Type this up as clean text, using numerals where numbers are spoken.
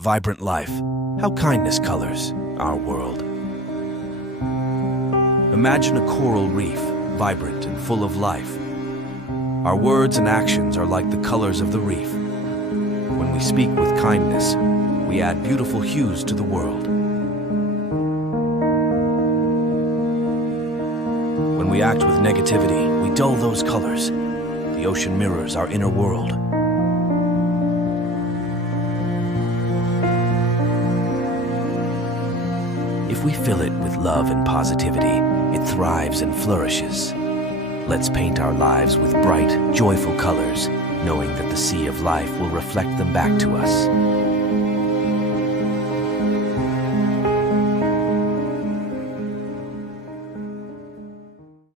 vibrant life, how kindness colors our world. Imagine a coral reef, vibrant and full of life. Our words and actions are like the colors of the reef. When we speak with kindness, we add beautiful hues to the world. When we act with negativity, we dull those colors. The ocean mirrors our inner world. If we fill it with love and positivity, it thrives and flourishes. Let's paint our lives with bright, joyful colors, knowing that the sea of life will reflect them back to us.